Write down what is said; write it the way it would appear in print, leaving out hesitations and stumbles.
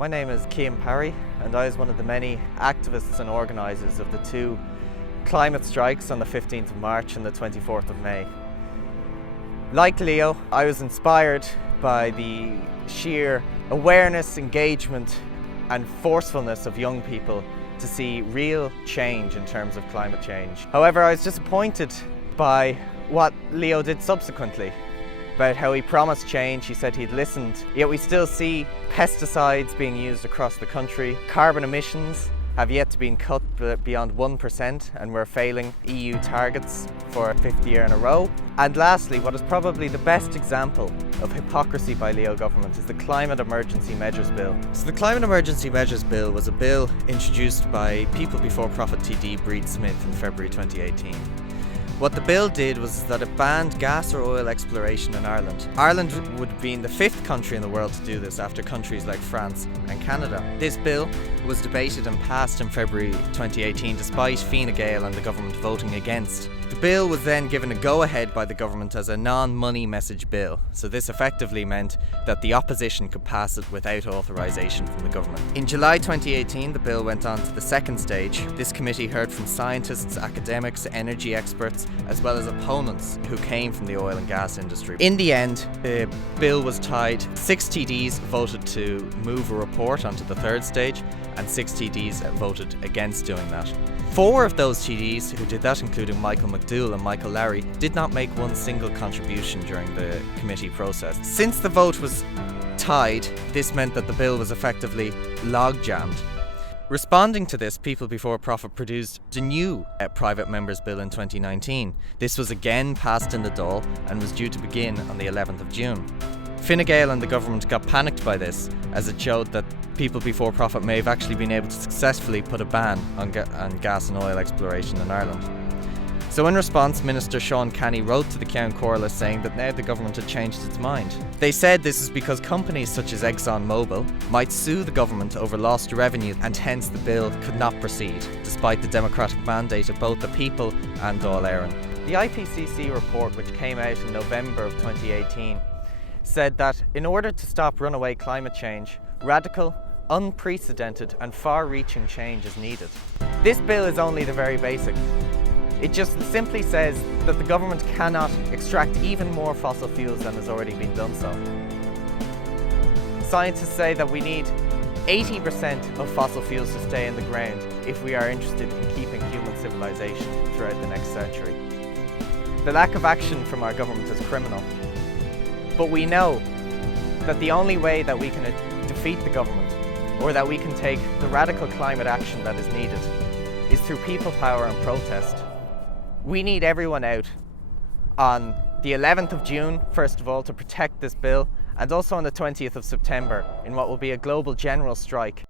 My name is Cian Parry and I was one of the many activists and organisers of the two climate strikes on the 15th of March and the 24th of May. Like Leo, I was inspired by the sheer awareness, engagement and forcefulness of young people to see real change in terms of climate change. However, I was disappointed by what Leo did subsequently, about how he promised change, he said he'd listened, yet we still see pesticides being used across the country. Carbon emissions have yet to be cut beyond 1% and we're failing EU targets for a fifth year in a row. And lastly, what is probably the best example of hypocrisy by Leo government is the Climate Emergency Measures Bill. So the Climate Emergency Measures Bill was a bill introduced by People Before Profit TD Breed Smith in February 2018. What the bill did was that it banned gas or oil exploration in Ireland. Ireland would have been the fifth country in the world to do this after countries like France and Canada. This bill was debated and passed in February 2018 despite Fine Gael and the government voting against. The bill was then given a go-ahead by the government as a non-money message bill, so this effectively meant that the opposition could pass it without authorisation from the government. In July 2018, the bill went on to the second stage. This committee heard from scientists, academics, energy experts, as well as opponents who came from the oil and gas industry. In the end, the bill was tied. 6 TDs voted to move a report onto the third stage, and 6 TDs voted against doing that. 4 of those TDs who did that, including Michael McDowell and Michael Lowry, did not make one single contribution during the committee process. Since the vote was tied, this meant that the bill was effectively log-jammed. Responding to this, People Before Profit produced a new private members bill in 2019. This was again passed in the Dáil and was due to begin on the 11th of June. Fine Gael and the government got panicked by this, as it showed that People Before Profit may have actually been able to successfully put a ban on gas and oil exploration in Ireland. So in response, Minister Sean Canny wrote to the Ceann Comhairle saying that now the government had changed its mind. They said this is because companies such as ExxonMobil might sue the government over lost revenue and hence the bill could not proceed, despite the democratic mandate of both the people and Dáil Éireann. The IPCC report, which came out in November of 2018, said that in order to stop runaway climate change, radical, unprecedented and far-reaching change is needed. This bill is only the very basics. It just simply says that the government cannot extract even more fossil fuels than has already been done so. Scientists say that we need 80% of fossil fuels to stay in the ground if we are interested in keeping human civilization throughout the next century. The lack of action from our government is criminal. But we know that the only way that we can defeat the government, or that we can take the radical climate action that is needed, is through people power and protest. We need everyone out on the 11th of June, first of all, to protect this bill, and also on the 20th of September in what will be a global general strike